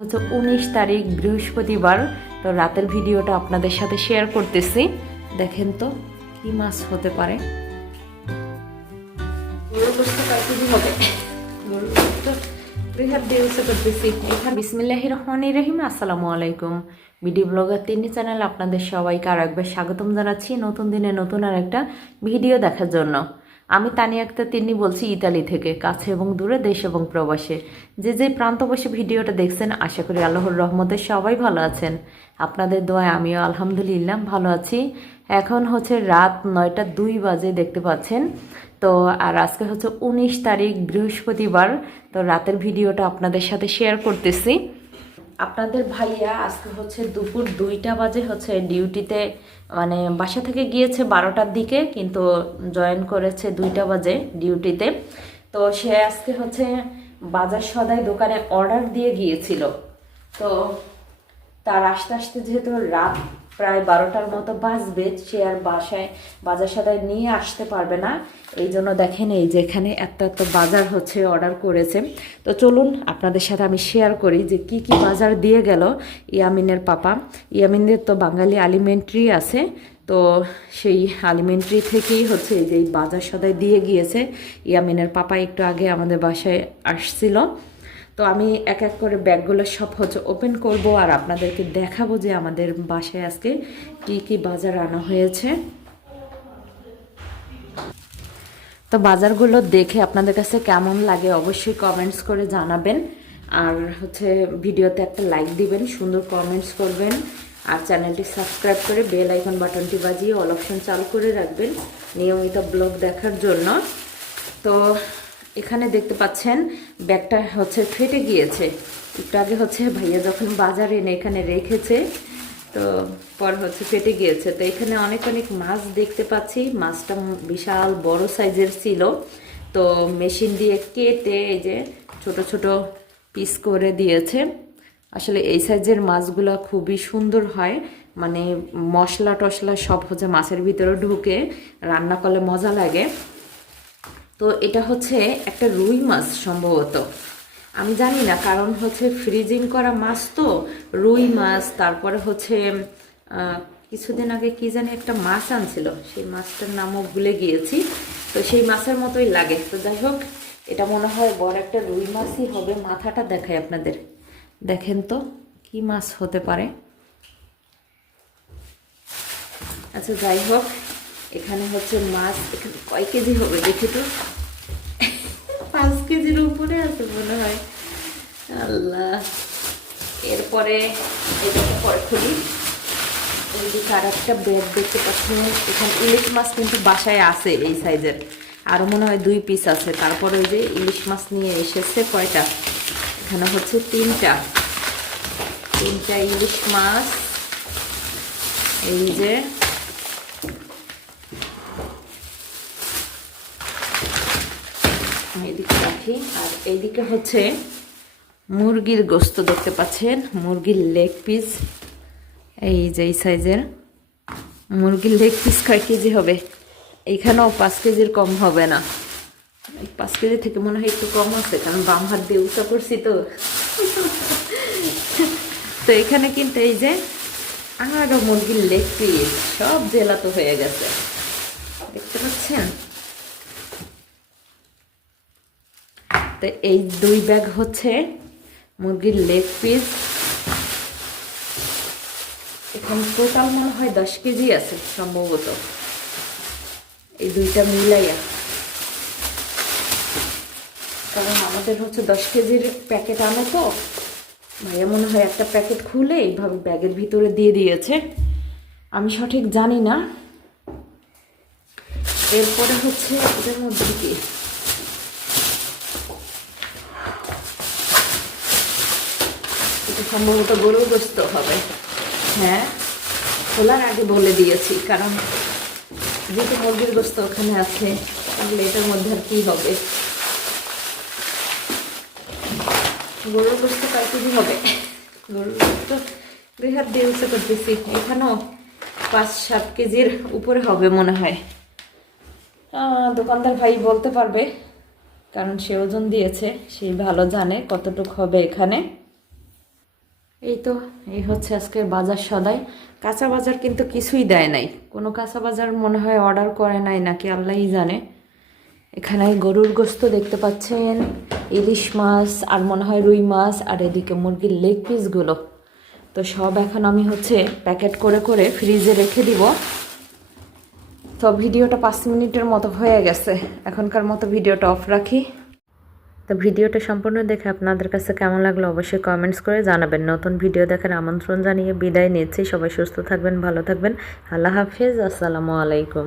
হচ্ছে উনিশ তারিখ বৃহস্পতিবার। তো রাতের ভিডিওটা আপনাদের সাথে শেয়ার করতেছি। দেখেন তো কি মাছ হতে পারে। রহিম। আসসালামু আলাইকুম। আপনাদের সবাইকে আর একবার স্বাগতম জানাচ্ছি নতুন দিনে নতুন আর একটা ভিডিও দেখার জন্য। আমি তানিয়া আক্তার তিন্নি বলছি ইতালি থেকে, কাছে এবং দূরে, দেশ এবং প্রবাসে। যে যে প্রান্ত বসে ভিডিওটা দেখছেন, আশা করি আল্লাহর রহমতে সবাই ভালো আছেন। আপনাদের দোয়ায় আমিও আলহামদুলিল্লাহ ভালো আছি। এখন হচ্ছে রাত নয়টা দুই বাজে দেখতে পাচ্ছেন। তো, আর আজকে হচ্ছে উনিশ তারিখ বৃহস্পতিবার। তো, রাতের ভিডিওটা আপনাদের সাথে শেয়ার করতেছি। আপনাদের ভাইয়া আজকে হচ্ছে দুপুর দুইটা বাজে হচ্ছে ডিউটিতে মানে বাসা থেকে গিয়েছে বারোটার দিকে, কিন্তু জয়েন করেছে দুইটা বাজে ডিউটিতে। তো সে আজকে হচ্ছে বাজার সদাই দোকানে অর্ডার দিয়ে গিয়েছিল। তো তার আস্তে আস্তে যেহেতু রাত প্রায় বারোটার মতো বাজবে, সে আর বাসায় বাজার সদাই নিয়ে আসতে পারবে না। এই জন্য দেখেন এই যে এখানে এত এত বাজার হচ্ছে অর্ডার করেছে। তো চলুন আপনাদের সাথে আমি শেয়ার করি যে কি কি বাজার দিয়ে গেল ইয়ামিনের পাপা। ইয়ামিনের তো বাঙালি আলিমেন্ট্রি আছে, তো সেই আলিমেন্ট্রি থেকেই হচ্ছে এই যে বাজার সদাই দিয়ে গিয়েছে। ইয়ামিনের পাপা একটু আগে আমাদের বাসায় আসছিল। তো আমি এক এক করে ব্যাগগুলো সব হচ্ছে ওপেন করব আর আপনাদেরকে দেখাবো যে আমাদের বাসায় আজকে কি কি বাজার আনা হয়েছে। তো বাজারগুলো দেখে আপনাদের কাছে কেমন লাগে অবশ্যই কমেন্টস করে জানাবেন। আর হচ্ছে ভিডিওতে একটা লাইক দিবেন, সুন্দর কমেন্টস করবেন। আর চ্যানেলটি সাবস্ক্রাইব করে বেল আইকন বাটনটি বাজিয়ে অল অপশন চালু করে রাখবেন নিয়মিত ব্লগ দেখার জন্য। তো এখানে দেখতে পাচ্ছেন, ব্যাগটা হচ্ছে ফেটে গিয়েছে। একটু আগে হচ্ছে ভাইয়া যখন বাজারে এনে এখানে রেখেছে, তো পর হচ্ছে ফেটে গিয়েছে। তো এখানে অনেক অনেক মাছ দেখতে পাচ্ছি। মাছটা বিশাল বড় সাইজের ছিল। তো মেশিন দিয়ে কেটে এই যে ছোট ছোট পিস করে দিয়েছে। আসলে এই সাইজের মাছগুলো খুবই সুন্দর হয়। মানে মশলা টশলা সব হচ্ছে মাছের ভিতরে ঢুকে। রান্না করলে মজা লাগে। তো এটা হচ্ছে একটা রুই মাছ সম্ভবত। আমি জানি না, কারণ হচ্ছে ফ্রিজিং করা মাছ তো, রুই মাছ, তারপরে হচ্ছে কিছুদিন আগে কি জানি একটা মাছ আনছিল, সেই মাছটার নামও ভুলে গিয়েছি। তো সেই মাছের মতোই লাগে। তো যাই হোক, এটা মনে হয় বড় একটা রুই মাছই হবে, মাথাটা দেখাই আপনাদের। দেখেন তো, কি মাছ হতে পারে। আচ্ছা যাই হোক এখানে হচ্ছে মাছ, এখানে কয় কেজি হবে দেখি তো? পাঁচ কেজির উপরে আছে মনে হয়। আল্লাহ। এরপরে এটাকে পরে খুলি। এইদিকে আর একটা ব্যাগ দেখতে পাচ্ছি। এখানে ইলিশ মাছ কিন্তু বাসায় আছে এই সাইজের। আরও মনে হয় দুই পিস আছে। তারপরে ওই যে ইলিশ মাছ নিয়ে এসেছে কয়টা? এখানে হচ্ছে তিনটা। তিনটা ইলিশ মাছ। এই যে এদিকে রাখি। আর এইদিকে হচ্ছে মুরগির গোস্ত দেখতে পাচ্ছেন। মুরগির লেগ পিস এই যে, এই সাইজের মুরগির লেগ পিস কয় কেজি হবে? এইখানেও পাঁচ কেজির কম হবে না। পাঁচ কেজি থেকে মনে হয় একটু কম আছে, কারণ বাম হাত দিয়ে উঁচা করছি তো। তো এখানে কিন্তু এই যে আরও মুরগির লেগ পিস সব জেলাতো হয়ে গেছে। দেখতে পাচ্ছেন? তো এই দুই ব্যাগ হচ্ছে মুরগির লেগ পিস এখানে টোটাল মনে হয় দশ কেজি আছে সম্ভবত। এই দুইটা মিলাইয়া। কারণ আমাদের হচ্ছে দশ কেজির প্যাকেট আনো তো। ভাইয়া মনে হয় একটা প্যাকেট খুলে এইভাবে ব্যাগের ভিতরে দিয়ে দিয়েছে। আমি সঠিক জানি না। এরপরে হচ্ছে এটার মধ্যে কি? সম্ভবত গরুর গোস্ত হবে। হ্যাঁ? খোলার আগে বলে দিয়েছি, কারণ যেহেতু মুরগির গোস্ত ওখানে আছে, তাহলে এটার মধ্যে আর কি হবে? গরুর গোস্ত কয় কেজি হবে। গরুর গোস্ত দুই হাত দিয়ে উঁচু করতেছি। এখানেও পাঁচ সাত কেজির উপরে হবে মনে হয়। দোকানদার ভাই বলতে পারবে, কারণ সে ওজন দিয়েছে সেই ভালো জানে কতটুক হবে এখানে। এই তো, এই হচ্ছে আজকের বাজার সদাই। কাঁচা বাজার কিন্তু কিছুই দেয় নাই। কোনো কাঁচা বাজার মনে হয় অর্ডার করে নাই নাকি আল্লাহই জানে। এখানে গরুর গোস্ত দেখতে পাচ্ছেন, ইলিশ মাছ, আর মনে হয় রুই মাছ, আর এদিকে মুরগির লেগ পিসগুলো তো সব এখন আমি হচ্ছে প্যাকেট করে করে ফ্রিজে রেখে দিব। তো ভিডিওটা পাঁচ মিনিটের মতো হয়ে গেছে। এখনকার মতো ভিডিওটা অফ রাখি। তো ভিডিওটা সম্পূর্ণ দেখে আপনাদের কাছে কেমন লাগল অবশ্যই কমেন্টস করে জানাবেন। নতুন ভিডিও দেখার আমন্ত্রণ জানিয়ে বিদায় নিচ্ছি। সবাই সুস্থ থাকবেন, ভালো থাকবেন। আল্লাহ হাফিজ। আসসালামু আলাইকুম।